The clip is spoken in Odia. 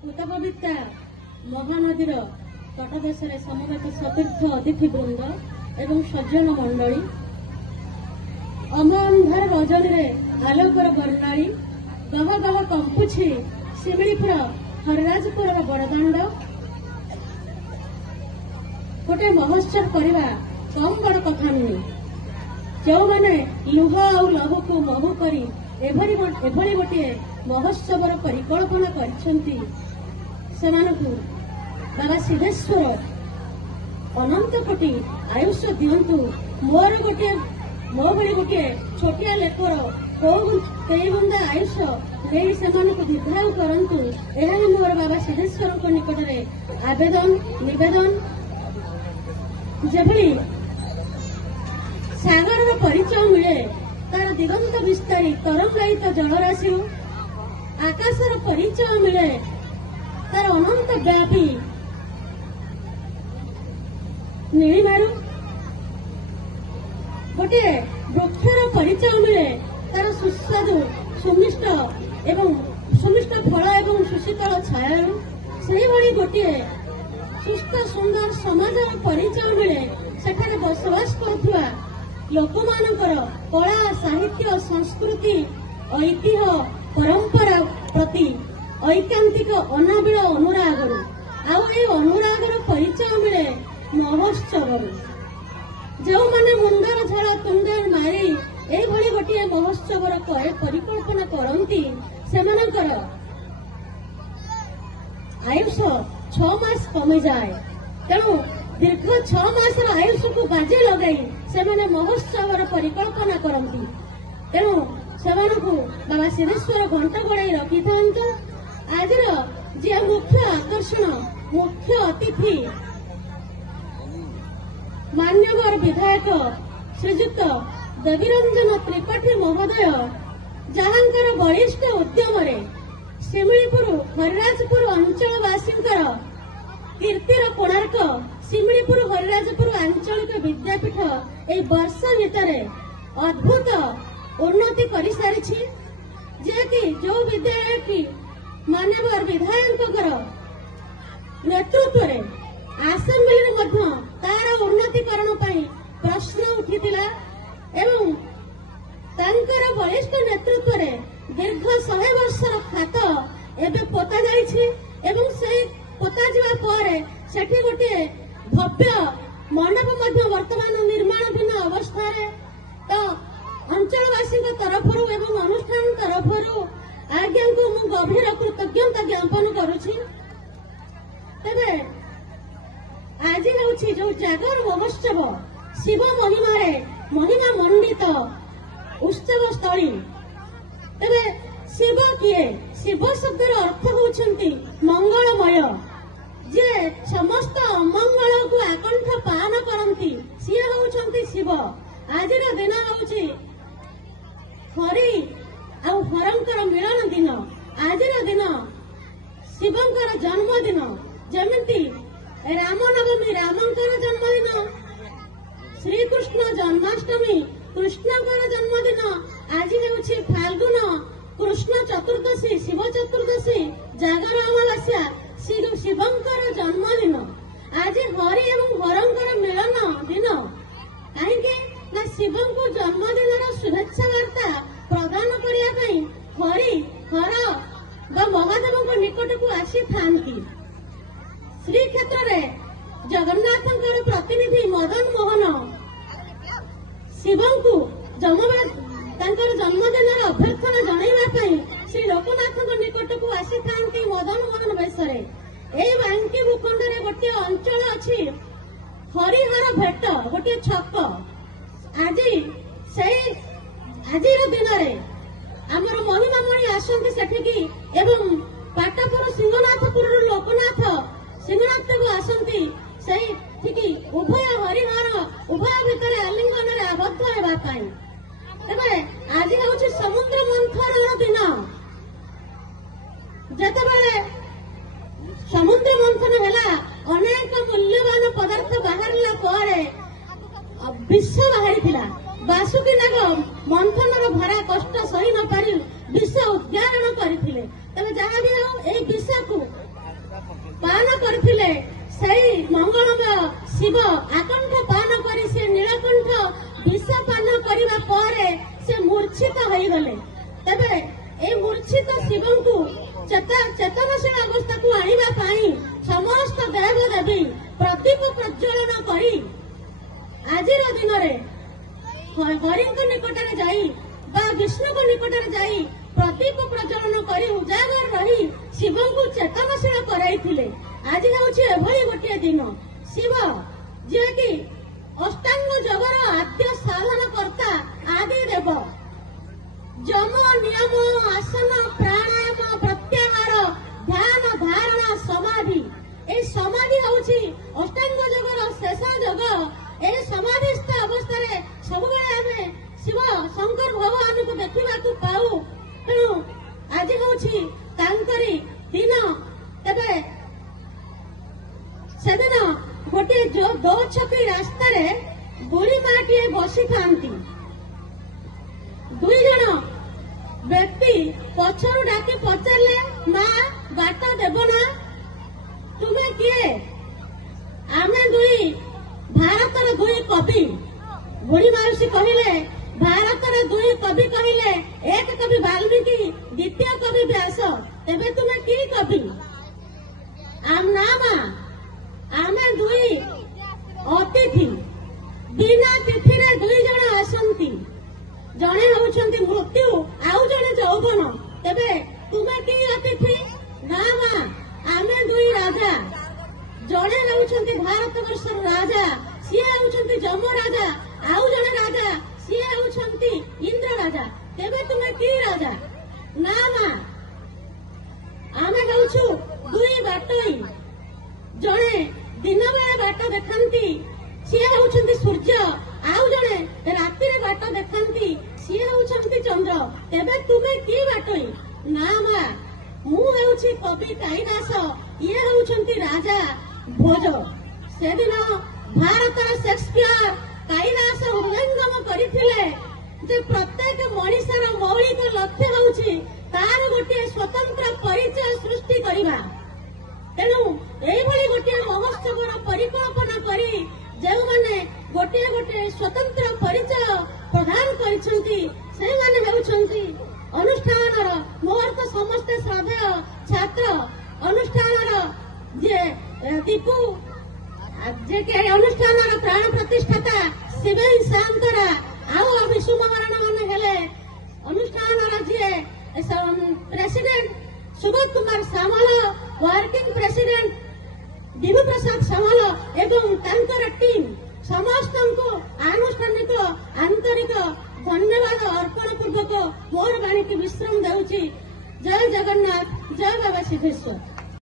ଉତ୍ତପବିତ୍ତା ମହାନଦୀର ତଟଦେଶରେ ସମବେତ ସତୀର୍ଥ ଅତିଥିବୃନ୍ଦ ଏବଂ ସଜ୍ଜନ ମଣ୍ଡଳୀ, ଅନ୍ଧାର ରଜନୀରେ ଆଲୋକର ବର୍ଣ୍ଣାଳୀ, ଗହ ଗହ କମ୍ପୁଛି ଶିମିଳିପୁର ହରିରାଜପୁରର ବଡ଼ଦାଣ୍ଡ। ଗୋଟେ ମହୋତ୍ସବ କରିବା କମ୍ ବଡ଼ କଥା ନୁହେଁ। ଯେଉଁମାନେ ଲୁହ ଆଉ ଲହୁକୁ ମହୁ କରି ଏଭଳି ଗୋଟିଏ ମହୋତ୍ସବର ପରିକଳ୍ପନା କରିଛନ୍ତି, ସେମାନଙ୍କୁ ବାବା ସିଦ୍ଧେଶ୍ୱର ଅନନ୍ତ କୋଟି ଆୟୁଷ ଦିଅନ୍ତୁ। ମୋ ଭଳି ଗୋଟିଏ ଛୋଟିଆ ଲେକର କେଇ ବୁନ୍ଦା ଆୟୁଷ ନେଇ ସେମାନଙ୍କୁ ଦୀର୍ଘାୟୁ କରନ୍ତୁ। ଏହା ହିଁ ମୋର ବାବା ସିଦ୍ଧେଶ୍ୱରଙ୍କ ନିକଟରେ ନିବେଦନ। ଯେଭଳି ସାଗରର ପରିଚୟ ମିଳେ ତାର ଦିଗନ୍ତ ବିସ୍ତାରୀ ତରଙ୍ଗାୟିତ ଜଳରାଶିରୁ, ଆକାଶର ପରିଚୟ ମିଳେ ତାର ଅନନ୍ତ ବ୍ୟାପୀ ନୀଳିମାରୁ, ଗୋଟିଏ ବୃକ୍ଷର ପରିଚୟ ମିଳେ ତାର ସୁସ୍ୱାଦୁ ସୁମିଷ୍ଟ ଫଳ ଏବଂ ସୁଶୀତଳ ଛାୟାରୁ, ସେହିଭଳି ଗୋଟିଏ ସୁସ୍ଥ ସୁନ୍ଦର ସମାଜର ପରିଚୟ ମିଳେ ସେଠାରେ ବସବାସ କରୁଥିବା ଲୋକମାନଙ୍କର କଳା, ସାହିତ୍ୟ, ସଂସ୍କୃତି, ଐତିହ୍ୟ, ପରମ୍ପରା ପ୍ରତି ଐକାନ୍ତିକ ଅନାବିଳ ଅନୁରାଗରୁ। ଆଉ ଏହି ଅନୁରାଗର ପରିଚୟ ମିଳେ ମହୋତ୍ସବରୁ। ଯେଉଁମାନେ ମୁଣ୍ଡର ଝାଳ ତୁଣ୍ଡରେ ମାରି ଏଇଭଳି ଗୋଟିଏ ମହୋତ୍ସବର ପରିକଳ୍ପନା କରନ୍ତି, ସେମାନଙ୍କର ଆୟୁଷ 6 ମାସ କମିଯାଏ। ତେଣୁ ଦୀର୍ଘ 6 ମାସର ଆୟୁଷକୁ ବାଜି ଲଗାଇ ସେମାନେ ମହୋତ୍ସବର ପରିକଳ୍ପନା କରନ୍ତି। ତେଣୁ ସେମାନଙ୍କୁ ବାବା ସିଦ୍ଧେଶ୍ୱର ଘଣ୍ଟ ଗୋଡ଼ାଇ ରଖିଥାନ୍ତୁ। ଆଜିର ଯିଏ ମୁଖ୍ୟ ଆକର୍ଷଣ, ମୁଖ୍ୟ ଅତିଥି, ମାନ୍ୟବର ବିଧାୟକ ଶ୍ରୀଯୁକ୍ତ ଦେବୀରଞ୍ଜନ ତ୍ରିପାଠୀ ମହୋଦୟ, ଯାହାଙ୍କର ବଳିଷ୍ଠ ଉଦ୍ୟମରେ ଶିମିଳିପୁର ହରିରାଜପୁର ଅଞ୍ଚଳବାସୀଙ୍କର କୀର୍ତ୍ତିର କୋଣାର୍କ ଶିମିଳିପୁର ହରିରାଜପୁର ଆଞ୍ଚଳିକ ବିଦ୍ୟାପୀଠ ଏହି ବର୍ଷ ଭିତରେ ଅଦ୍ଭୁତ ଉନ୍ନତି କରିସାରିଛି। ଯିଏକି ଯେଉଁ ବିଦ୍ୟାଳୟଟି ମାନ୍ୟବର ବିଧାୟକଙ୍କର ନେତୃତ୍ୱରେ ଆସେମ୍ବଲିରେ ମଧ୍ୟ ତାର ଉନ୍ନତିକରଣ ପାଇଁ ପ୍ରଶ୍ନ ଉଠିଥିଲା ଏବଂ ତାଙ୍କର ବଳିଷ୍ଠ ନେତୃତ୍ୱରେ ଦୀର୍ଘ 100 ବର୍ଷର ଖାତ ଏବେ ପୋତା ଯାଇଛି ଏବଂ ସେହି ପୋତାଯିବା ପରେ ସେଠି ଗୋଟିଏ ଭବ୍ୟ ମଣ୍ଡପ ମଧ୍ୟ ବର୍ତ୍ତମାନ ନିର୍ମାଣାଧୀନ ଅବସ୍ଥାରେ। ତ ଅଞ୍ଚଳବାସୀଙ୍କ ତରଫରୁ ଏବଂ ଅନୁଷ୍ଠାନ ତରଫରୁ ଆଜ୍ଞାଙ୍କୁ ମୁଁ ଗଭୀର କୃତଜ୍ଞତା ଜ୍ଞାପନ କରୁଛି। ତେବେ ଆଜି ହେଉଛି ଯେଉଁ ଜାଗର ମହୋତ୍ସବ, ଶିବ ମହିମାରେ ମହିମା ମଣ୍ଡିତ ଉତ୍ସବ ସ୍ଥଳୀ। ତେବେ ଶିବ କିଏ? ଶିବ ଶବ୍ଦର ଅର୍ଥ ହେଉଛନ୍ତି ମଙ୍ଗଳମୟ। ଯିଏ ସମସ୍ତ ଅମଙ୍ଗଳକୁ ଆକଣ୍ଠ ପାଳନ କରନ୍ତି, ସିଏ ହେଉଛନ୍ତି ଶିବ। ଆଜିର ଦିନ ହେଉଛି ହରି ଆଉ ହରଙ୍କର ମିଳନ ଦିନ। ଆଜିର ଦିନ ଶିବଙ୍କର ଜନ୍ମଦିନ। ଯେମିତି ରାମନବମୀ ରାମଙ୍କର ଜନ୍ମଦିନ, ଶ୍ରୀକୃଷ୍ଣ ଜନ୍ମାଷ୍ଟମୀ କୃଷ୍ଣଙ୍କର ଜନ୍ମଦିନ, ଆଜି ହେଉଛି ଫାଲ୍ଗୁନ କୃଷ୍ଣ ଚତୁର୍ଦ୍ଦଶୀ, ଶିବ ଚତୁର୍ଦ୍ଦଶୀ, ଜାଗର ଅମାବାସ୍ୟା, ଶିବଙ୍କର ଜନ୍ମଦିନ। ଆଜି ହରି ଏବଂ ହରଙ୍କର ମିଳନ ଦିନ। କାହିଁକି ନା ଶିବଙ୍କୁ ଜନ୍ମଦିନର ଶୁଭେଚ୍ଛା ବାର୍ତ୍ତା ପ୍ରଦାନ କରିବା ପାଇଁ ହରି ହର ବା ମହାଦେବଙ୍କ ନିକଟକୁ ଆସିଥାନ୍ତି। ଶ୍ରୀକ୍ଷେତ୍ରରେ ଜଗନ୍ନାଥଙ୍କର ପ୍ରତିନିଧି ମଦନ ମୋହନ ଶିବଙ୍କୁ ତାଙ୍କର ଜନ୍ମଦିନର ଅଭ୍ୟର୍ଥନା ଜଣାଇବା ପାଇଁ ଶ୍ରୀ ଲୋକନାଥଙ୍କ ନିକଟକୁ ଆସିଥାନ୍ତି ମଦନ ମୋହନ ବେଶରେ। ଏହି ବାଙ୍କି ଭୂଖଣ୍ଡରେ ଗୋଟିଏ ଅଞ୍ଚଳ ଅଛି, ହରିହର ଭେଟ, ଗୋଟିଏ ଛକ। ଆଜିର ଦିନରେ ଆମର ମହିମାମଣି ଆସନ୍ତି ସେଠିକି ଏବଂ ପାଟପୁର ସିଂହନାଥପୁରରୁ ଲୋକନାଥ ସିଂହନାଥକୁ ଆସନ୍ତି ସେଇଠିକି ଉଭୟ ହରିହର ଉଭୟ ଭିତରେ ଆଲିଙ୍ଗନରେ ଆବଦ୍ଧ ହେବା ପାଇଁ। ତେବେ ଆଜି ହେଉଛି ସମୁଦ୍ର ମନ୍ଥନର ଦିନ। ଯେତେବେଳେ ସମୁଦ୍ର ମନ୍ଥନ ହେଲା, ଅନେକ ମୂଲ୍ୟବାନ ପଦାର୍ଥ ବାହାରିଲା ପରେ ବିଷ ବାହାରିଥିଲା। ବାସୁକୀ ନାଗ ମନ୍ଥନର ଭରା କଷ୍ଟ ସହି ନ ପାରି ବିଷ ଉଦ୍ଗାରଣ କରିଥିଲେ। ତେବେ ଯାହା ବି ହେଉ, ଏହି ବିଷକୁ ପାନ କରିଥିଲେ ସେଇ ମଙ୍ଗଳମୟ ଶିବ ଆକଣ୍ଠ ପାନ କରି ସେ ନୀଳକଣ୍ଠ ବିଷ ପାନ କରିବା ପରେ ସେ ମୂର୍ଚ୍ଛିତ ହୋଇଗଲେ। ତେବେ এই ମୂର୍ଚ୍ଛିତ ଶିବଙ୍କୁ ଚେତନଶୀଳ ଅବସ୍ଥାକୁ ଆଣିବା ପାଇଁ ସମସ୍ତ ଦେବଦେବୀ ପ୍ରଦୀପ ପ୍ରଜ୍ୱଳନ କରି ଆଜିର ଦିନରେ ହରିଙ୍କ ନିକଟରେ ଯାଇ ବା ବିଷ୍ଣୁଙ୍କ ନିକଟରେ ଯାଇ ପ୍ରଦୀପ ପ୍ରଜ୍ୱଳନ କରି ଉଜାଗର ରହି ଶିବଙ୍କୁ ଚେତନଶୀଳ କରାଇଥିଲେ। ଆଜି ହେଉଛି ଏଭଳି ଗୋଟିଏ ଦିନ। ଶିବ ଯିଏକି ଅଷ୍ଟାଙ୍ଗ ଯୋଗର ଆଦ୍ୟ ସାଧନ କର୍ତ୍ତା ଆଦି ଦେବ, ଯମ ନିୟମ ଆସନ ପ୍ରାଣାୟାମ ପ୍ରତ୍ୟାହାର ଧ୍ୟାନ ଧାରଣା ସମାଧି, এই ସମାଧି ହେଉଛି ଅଷ୍ଟାଙ୍ଗ ଯୋଗର ଶେଷ ଯୋଗ। এই ସମାଧିସ୍ଥ ଅବସ୍ଥାରେ ସବୁବେଳେ ଆମେ ଶିବ ଶଙ୍କର ଭଗବାନଙ୍କୁ ଦେଖିବାକୁ ପାଉ। ତେଣୁ ଆଜି ହେଉଛି ତାଙ୍କରି ଦିନ। ତେବେ ସେଦିନ ଗୋଟିଏ ଦୋଛକି ରାସ୍ତାରେ ବୁଢ଼ୀ ମାଟିଏ ବସିଥାନ୍ତି। ଦୁଇ ଜଣ ବ୍ୟକ୍ତି ପଛରୁ ଡାକି ପଚାରିଲେ, ମା ବାଟ ଦେବ ନା? ତୁମେ କିଏ? ଆମେ ଭାରତର ଦୁଇ କବି। ବୁଢ଼ୀ ମାଉସୀ କହିଲେ, ଭାରତର ଦୁଇ କବି କହିଲେ, ଏକ କବି ବାଲ୍ମୀକି, ଦ୍ୱିତୀୟ କବି ବ୍ୟାସ। ତେବେ ତୁମେ କି କବି? ନା ମା, ଆମେ ଦୁଇ ଅତିଥି। ବିନା ତିଥିରେ ଦୁଇ ଜଣ ଆସନ୍ତି। ଜଣେ ହେଉଛନ୍ତି ମୃତ୍ୟୁ, ଆଉ ଜଣେ ଯୌବନ। ତେବେ ତୁମେ କି ଅତିଥି? ନା ମା, ଆମେ ଦୁଇ ରାଜା। ଜଣେ ହେଉଛନ୍ତି ଭାରତବର୍ଷର ରାଜା, ସିଏ ହେଉଛନ୍ତି ଯମ ରାଜା। ଆଉ ଜଣେ ରାଜା, ସିଏ ହେଉଛନ୍ତି ଇନ୍ଦ୍ର ରାଜା। ତେବେ ତୁମେ କି ରାଜା? ନା ମା, ଆମେ ହେଉଛୁ ଦୁଇ ବାଟୋଇ। ଜଣେ ଦିନ ବେଳେ ବାଟ ଦେଖାନ୍ତି, ସିଏ ହେଉଛନ୍ତି ସୂର୍ଯ୍ୟ। ଆଉ ଜଣେ ରାତିରେ ବାଟ ଦେଖାନ୍ତି, ସିଏ ହେଉଛନ୍ତି ଚନ୍ଦ୍ର। ତେବେ ତୁମେ କି ବାଟୋଇ? ନା ମା, ମୁଁ ହେଉଛି କବି କାଳିଦାସ, ଇଏ ହେଉଛନ୍ତି ରାଜା ଭୋଜ। ସେଦିନ ଭାରତର ସେକ୍ସପିୟର କାଳିଦାସ ହୃଦୟଙ୍ଗମ କରିଥିଲେ ଯେ ପ୍ରତ୍ୟେକ ମଣିଷର ମୌଳିକ ଲକ୍ଷ୍ୟ ହେଉଛି ତାର ଗୋଟିଏ ସ୍ୱତନ୍ତ୍ର ପରିଚୟ ସୃଷ୍ଟି କରିବା। ତେଣୁ ଏଇଭଳି ଗୋଟିଏ ମହୋତ୍ସବର ପରିକଳ୍ପନା କରି ଯେଉଁମାନେ ଗୋଟିଏ ଗୋଟିଏ ସ୍ୱତନ୍ତ୍ର ପରିଚୟ ପ୍ରଦାନ କରିଛନ୍ତି, ସେଇମାନେ ହେଉଛନ୍ତି ଅନୁଷ୍ଠାନର ମୋର ତ ସମସ୍ତେ ଶ୍ରଦ୍ଧେୟ ଛାତ୍ର, ଅନୁଷ୍ଠାନର ଯେ ଦୀପୁ, ଯେ ଅନୁଷ୍ଠାନର ପ୍ରାଣ ପ୍ରତିଷ୍ଠାତା ଶିବେଇ ସାନ୍ତରା, ଆଉ ବିଶ୍ୱମରଣ ମାନେ ହେଲେ ଅନୁଷ୍ଠାନର ଯିଏ president Subodh Kumar Samal, working president Bibhu Prasad Samal ଏବଂ ତାଙ୍କର ଟିମ୍ ସମସ୍ତଙ୍କୁ ଆନୁଷ୍ଠାନିକ ଆନ୍ତରିକ ଧନ୍ୟବାଦ ଅର୍ପଣ ପୂର୍ବକ ମୋର ବାଣୀକୁ ବିଶ୍ରାମ ଦେଉଛି। ଜୟ ଜଗନ୍ନାଥ, ଜୟ ବାବା ସିଦ୍ଧେଶ୍ୱର।